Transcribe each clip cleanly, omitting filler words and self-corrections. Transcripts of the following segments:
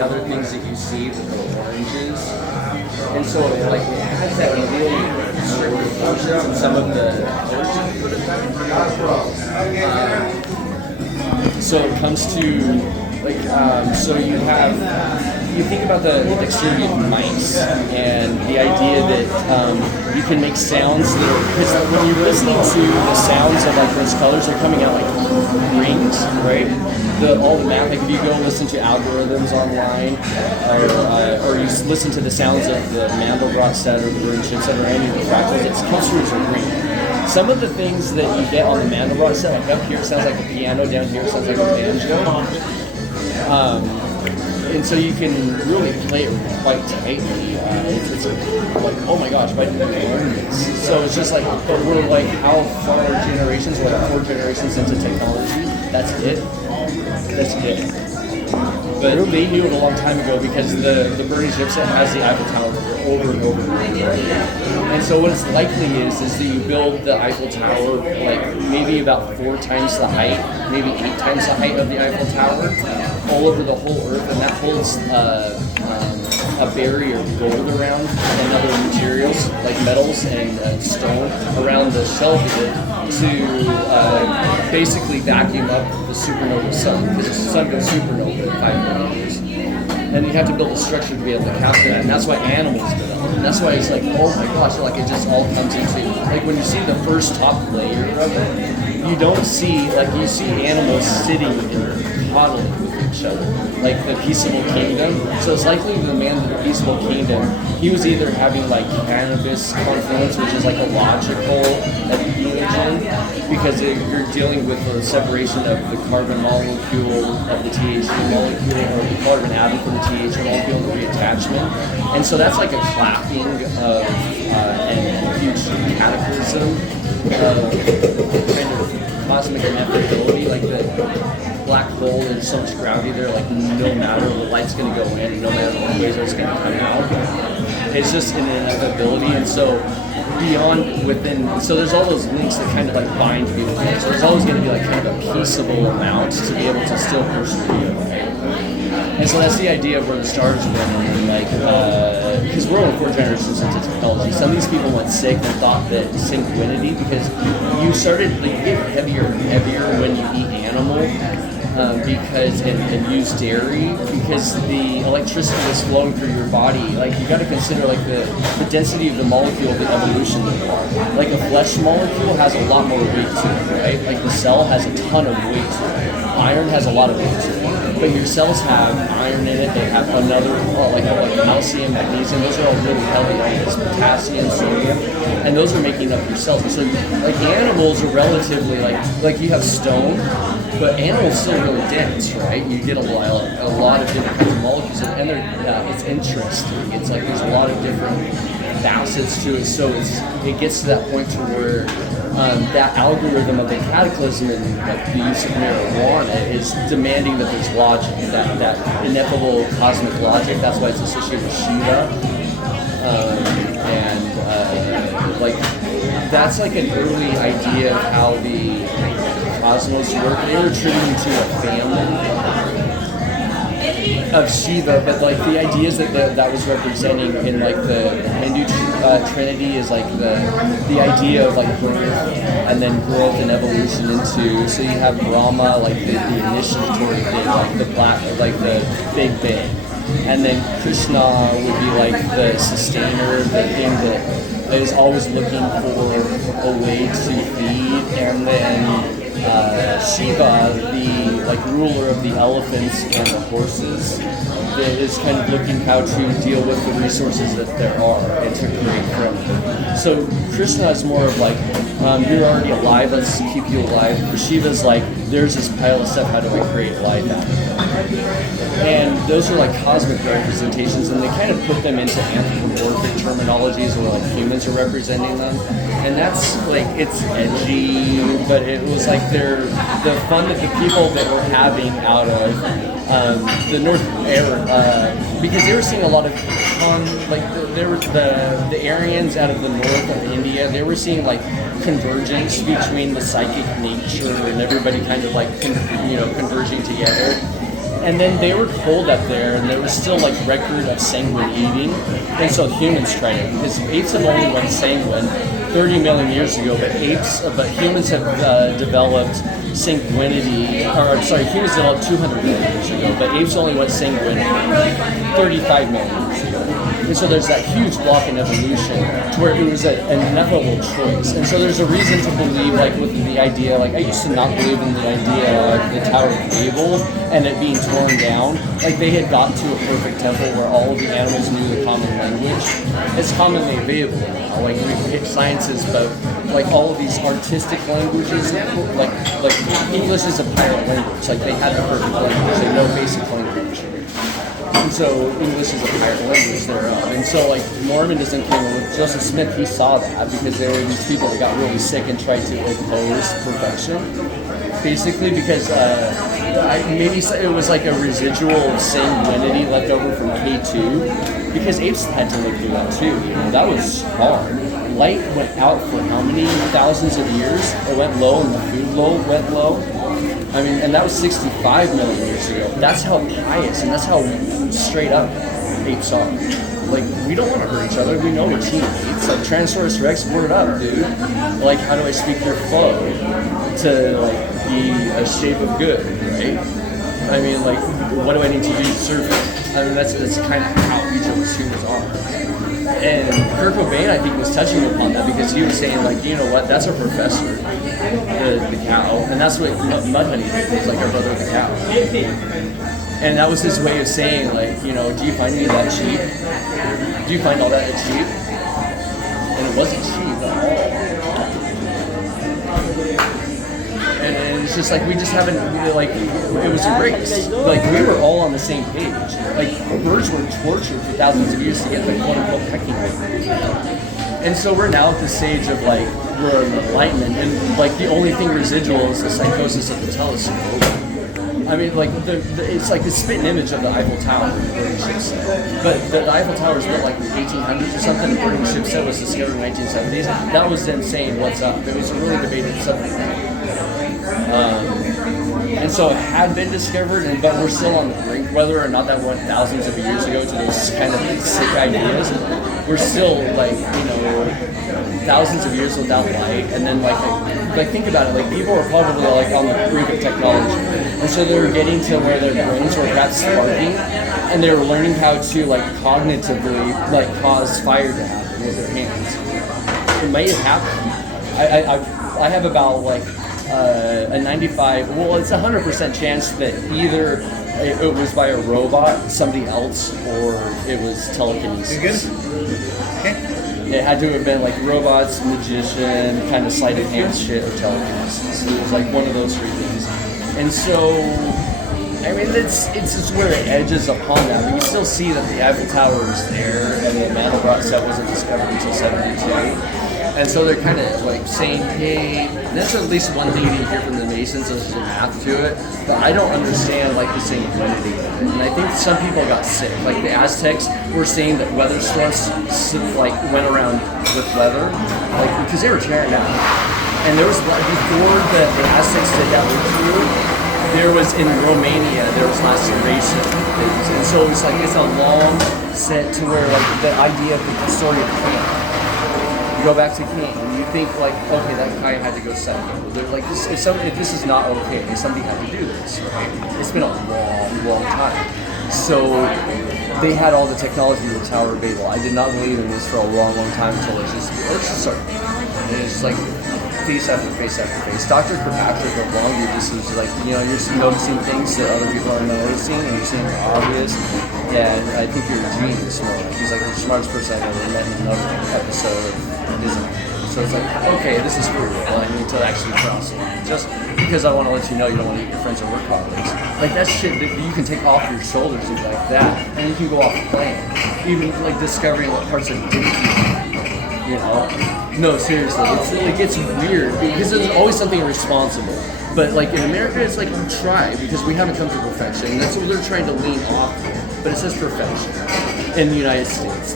the other things that you see with the oranges. And so like it has that really strict proportions in some of the colors that you put in there. So it comes to like, so you think about the dexterity of mice and the idea that you can make sounds that are, because when you're listening to the sounds of like those colors, they're coming out like rings, right? All the math, like if you go listen to algorithms online, or you listen to the sounds of the Mandelbrot set or the Bernstein set or any of the fractals, it comes through as a ring. Some of the things that you get on the Mandelbrot set, like up here it sounds like a piano, down here it sounds like a banjo. And so you can really play it quite tightly. It's like, oh my gosh, but learn this. So it's just like, but we're like how far generations, we're like 4 generations into technology. That's it. But they knew it a long time ago because the Bernie chipset has the Eiffel Tower over and over again. And so what it's likely is that you build the Eiffel Tower like maybe about 4 times the height, maybe 8 times the height of the Eiffel Tower, all over the whole Earth, and that holds a barrier of gold around and other materials like metals and stone around the shell of it to basically vacuum up the supernova sun, because the sun goes supernova in 5 million years. And you have to build a structure to be able to capture that, and that's why animals develop. And that's why it's like, oh my gosh, like it just all comes into, like when you see the first top layer of it, you don't see, like you see animals sitting and coddling with each other, like the Peaceable Kingdom. So it's likely the man of the Peaceable Kingdom, he was either having like cannabis confluence, which is like a logical epigeneation, because you're dealing with the separation of the carbon molecule of the THC molecule, or the carbon atom from the THC molecule, and the reattachment. And so that's like a clapping of and huge cataclysm of kind of cosmic inevitability, like the black hole, there's so much gravity there, like no matter the light's going to go in, and no matter the laser it's going to come out. It's just an inevitability, and so beyond within, so there's all those links that kind of like bind people together. So there's always going to be like kind of a peaceable amount to be able to still persevere. And so that's the idea of where the stars went, and like, because we're only 4 generations into technology. Some of these people went sick and thought that sanguinity, because you started, like, you get heavier and heavier when you eat animal, because, and use dairy, because the electricity is flowing through your body. Like, you got to consider, like, the density of the molecule of the evolution that you are. Like, a flesh molecule has a lot more weight to it, right? Like, the cell has a ton of weight to it. Iron has a lot of weight to it. But your cells have iron in it, they have another, like calcium, magnesium, those are all really heavy items, potassium, sodium, and those are making up your cells. And so, like, animals are relatively, like you have stone, but animals still really dense, right? You get a lot of different kinds of molecules, and it's interesting. It's like there's a lot of different facets to it, so it gets to that point to where that algorithm of the cataclysm and like the use of marijuana is demanding that there's logic, that ineffable cosmic logic. That's why it's associated with Shiva, like that's like an early idea of how the cosmos work. They were attributing to a family of Shiva, but like the ideas that was representing in like the Hindu Trinity is like the idea of like birth and then growth and evolution into. So you have Brahma, like the initiatory thing, like the Big Bang, and then Krishna would be like the sustainer, the thing that is always looking for a way to feed, and then Shiva, the like ruler of the elephants and the horses, that is kind of looking how to deal with the resources that there are and to create from them. So Krishna is more of like, you're already alive, let's keep you alive. Shiva's like, there's this pile of stuff, how do I create life out of it? And those are like cosmic representations, and they kind of put them into anthropomorphic terminologies where like humans are representing them. And that's like, it's edgy, but it was like the fun that the people that were having out of the North because they were seeing a lot of there was the Aryans out of the north of India, they were seeing like convergence between the psychic nature and everybody kind of like converging together. And then they were cold up there, and there was still like record of sanguine eating, and so humans tried it because apes have only went sanguine 30 million years ago, but humans have developed sanguinity, or sorry, humans developed 200 million years ago, but apes only went sanguine 35 million years ago. And so there's that huge block in evolution to where it was an inevitable choice. And so there's a reason to believe, like with the idea, like I used to not believe in the idea of the Tower of Babel and it being torn down. Like they had gotten to a perfect temple where all of the animals knew the common language. It's commonly available now. Like science is about like all of these artistic languages, like English is a pirate language. Like they had the perfect language. They know basic language. And so English is a pirate language thereof. And so like Mormonism came in with Joseph Smith, he saw that because there were these people that got really sick and tried to oppose perfection. Basically because maybe it was like a residual of sanguinity left over from K2. Because apes had to live through that too, you know, that was hard. Light went out for how many thousands of years? It went low and the food went low. I mean, and that was 65 million years ago. That's how pious and that's how straight up apes are. Like, we don't want to hurt each other. We know we're teammates. Like, Tyrannosaurus Rex, word up, dude. Like, how do I speak your foe to, like, be a shape of good, right? I mean, like, what do I need to do to serve you? I mean, that's kind of how each of us humans are. And Kurt Cobain, I think, was touching upon that because he was saying, like, you know what, that's our professor, the cow, and that's what Mudhoney is, like our brother the cow. And that was his way of saying, like, you know, do you find any of that cheap? Do you find all that cheap? And it wasn't cheap at all. And it's just like we just haven't like it was a race. Like we were all on the same page. Like birds were tortured for thousands of years to get the quote unquote pecking order. And so we're now at the stage of like we're in enlightenment, and like the only thing residual is the psychosis of the telescope. I mean, like it's like the spitting image of the Eiffel Tower, the burning ship set. But the Eiffel Tower was built like in the 1800s or something. The burning ship set was discovered in the 1970s. That was them saying, "What's up?" It was a really debated subject. And so it had been discovered, but we're still on the brink. Whether or not that went thousands of years ago to those kind of sick ideas, we're still like, you know, thousands of years without light. And then like think about it, like people are probably like on the brink of technology, and so they were getting to where their brains were perhaps sparking, and they were learning how to like cognitively like cause fire to happen with their hands. It might have happened. I have about like a 95, well, it's 100% chance that either it was by a robot, somebody else, or it was telekinesis. You good? Okay. It had to have been like robots, magician, kind of sleight of hand shit, or telekinesis. It was like one of those three things. And so, I mean, it's just where it edges upon that, but you still see that the Eiffel Tower is there, and the Mandelbrot set wasn't discovered until 72. And so they're kind of like saying, hey, that's at least one thing you didn't hear from the Masons, there's some math to it, but I don't understand like the sanguinity of it. And I think some people got sick. Like the Aztecs were saying that weather storms like went around with weather, like because they were tearing down. And there was, before the Aztecs did that through, there was in Romania, there was laceration things. And so it's like, it's a long set to where like the idea of the story of Cain. You go back to Cain, and you think like, okay, that guy had to go set people. They're like, if this is not okay, somebody had to do this, right? It's been a long time. So they had all the technology of the Tower of Babel. I did not believe in this for a long time until let's just start. And it's like face after face after face. Dr. Kirkpatrick of Longview just was like, you know, you're noticing things that other people are noticing, and you're seeing the obvious. Yeah, I think you're a genius, more. He's like the smartest person I've ever met in another episode of Disney. So it's like, okay, this is pretty real. I need to actually cross it. Just because I want to let you know you don't want to eat your friends or work colleagues. Like that shit that you can take off your shoulders and like that, and you can go off the plane. Even like discovering what parts of it didn't eat. You know? No, seriously, it gets weird because there's always something irresponsible. But like in America, it's like we try because we haven't come to perfection. That's what they're trying to lean off of. But it says perfection in the United States.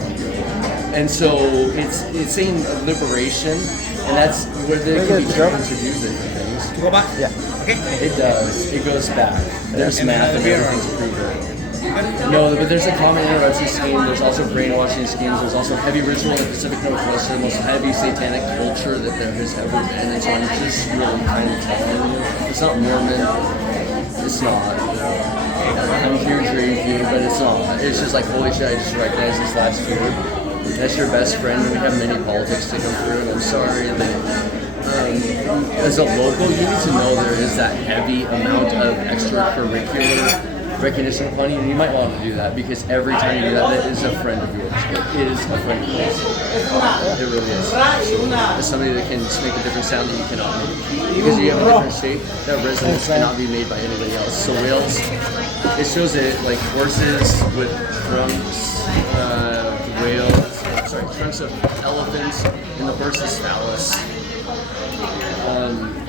And so it's saying liberation, and that's where they can be trying to do different things. things. To go back? Yeah. Okay. It does. It goes back. There's math and everything to prove it. No, but there's a common interruption scheme. There's also brainwashing schemes. There's also heavy ritual in the Pacific Northwest, the most heavy satanic culture that there has ever been. And so I'm just really kind of telling you, it's not Mormon. It's not. I'm here drinking, but it's not. It's just like, holy shit, I just recognized this last year. That's your best friend, and we have many politics to come through, and I'm sorry that as a local, you need to know there is that heavy amount of extracurricular recognition upon you, and you might want to do that because every time you do that, that is a friend of yours. It is a friend of yours. It really is. It's somebody that can just make a different sound that you cannot make. Because you have a different shape, that resonance cannot be made by anybody else. So whales, it shows it like horses with trunks, trunks of elephants, and the versus phallus.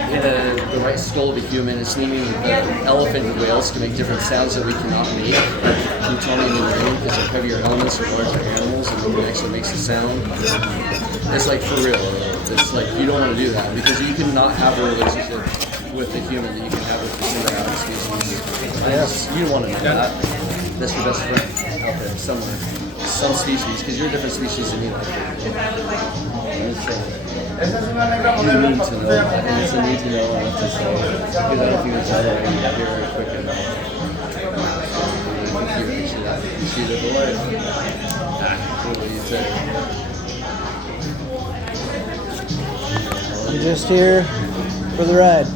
The right skull of a human is meaning that elephant and whales can make different sounds that we cannot make. Plutonium and uranium because they're heavier elements or larger animals, and it actually makes a sound. It's like for real. It's like you don't want to do that because you cannot have a relationship with the human that you can have with the symbiotic species. You don't want to know that. That's your best friend out there somewhere. Some species, because you're a different species than me. You need to know that, and it's a need to know what to say. Because I don't think it's other and you hear it quick enough. You see the life. What do you say? I'm just here for the ride.